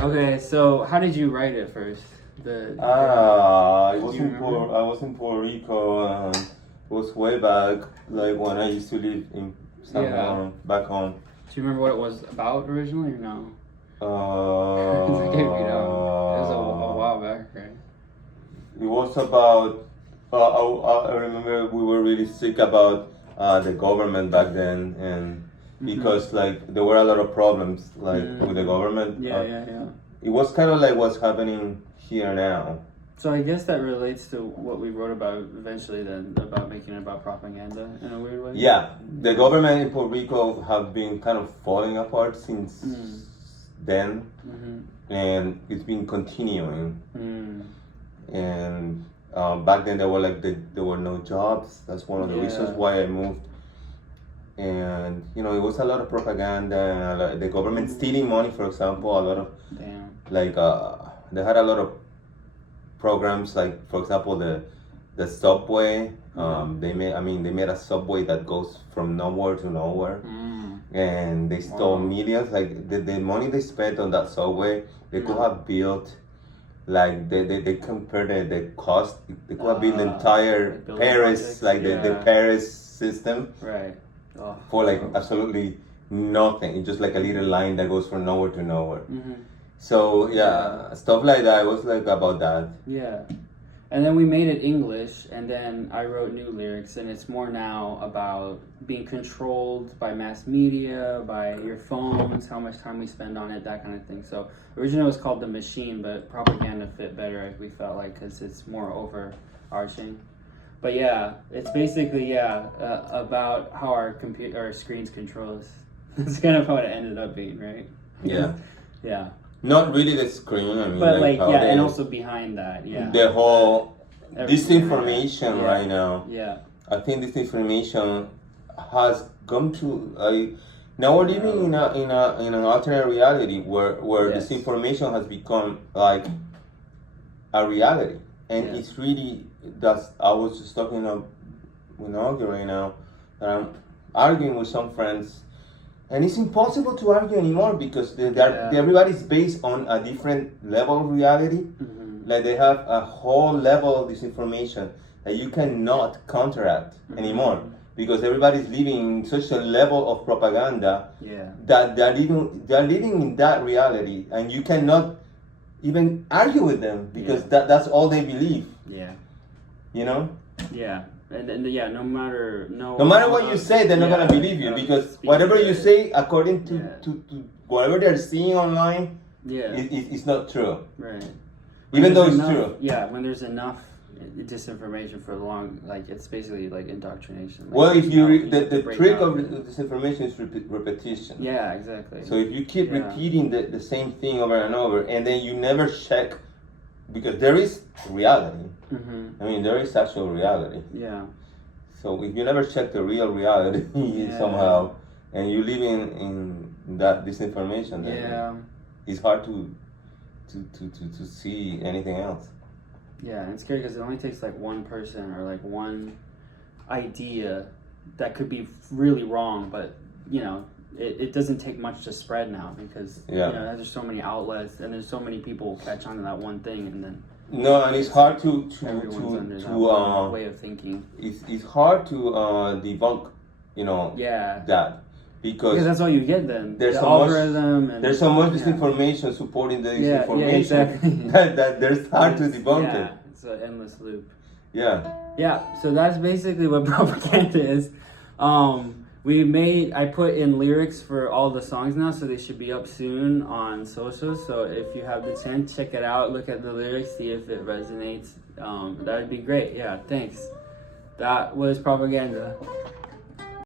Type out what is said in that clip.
Okay, so how did you write it first? I Do was you in remember? I was in Puerto Rico, and it was way back, like when I used to live in San Yeah. Juan, back home. Do you remember what it was about originally or no? It's like if you don't. It was a while back, right? It was about. I remember we were really sick about the government back then, and because like there were a lot of problems like with the government. Yeah. It was kind of like what's happening here now. So I guess that relates to what we wrote about eventually then, about making it about propaganda in a weird way. Yeah, the government in Puerto Rico have been kind of falling apart since then, and it's been continuing. And back then there were there were no jobs. That's one of the reasons why I moved. And you know, it was a lot of propaganda, and the government stealing money, for example. A lot of like they had a lot of programs, like for example the subway. They made a subway that goes from nowhere to nowhere, and they stole millions. Like the money they spent on that subway, they could have built. Like they compared the cost. They could have built the entire Paris, like the Paris system, right? For like absolutely nothing. It's just like a little line that goes from nowhere to nowhere. So yeah, stuff like that. It was like about that. Yeah. And then we made it English, and then I wrote new lyrics, and it's more now about being controlled by mass media, by your phones, how much time we spend on it, that kind of thing. So originally it was called The Machine, but propaganda fit better, we felt like, because it's more overarching. But yeah, it's basically, about how our screens control us. That's kind of how it ended up being, right? Yeah. Yeah. Not really the screen, I mean, but like how and also behind that, the whole everything disinformation right now. Yeah. I think disinformation has come to now we're living in an alternate reality where disinformation has become like a reality, and it's really I was just talking with Augie right now that I'm arguing with some friends. And it's impossible to argue anymore because everybody's based on a different level of reality. Like they have a whole level of disinformation that you cannot counteract anymore because everybody's living in such a level of propaganda that they're living in that reality, and you cannot even argue with them because that's all they believe. Yeah. You know? Yeah. And no matter what you say, they're not gonna believe you because whatever you say, according to whatever they're seeing online, it's not true. Right. Even though it's true. Yeah, when there's enough disinformation for long, like it's basically like indoctrination. Like, well, if the trick of disinformation is repetition. Yeah, exactly. So if you keep repeating the same thing over and over, and then you never check, because there is reality. I mean, there is actual reality. Yeah. So if you never check the real reality somehow, and you live in that disinformation, then it's hard to see anything else. Yeah, and it's scary because it only takes like one person or like one idea that could be really wrong, but you know, it doesn't take much to spread now because you know there's so many outlets and there's so many people who catch on to that one thing, and then and it's hard to way of thinking. It's hard to debunk, you know, that because that's all you get then. There's the so algorithm much, there's so much disinformation supporting the disinformation exactly. that there's hard to debunk it. It's an endless loop. Yeah, so that's basically what propaganda is. I put in lyrics for all the songs now, so they should be up soon on socials. So if you have the chance, check it out, look at the lyrics, see if it resonates. That would be great. Yeah, thanks. That was Propaganda.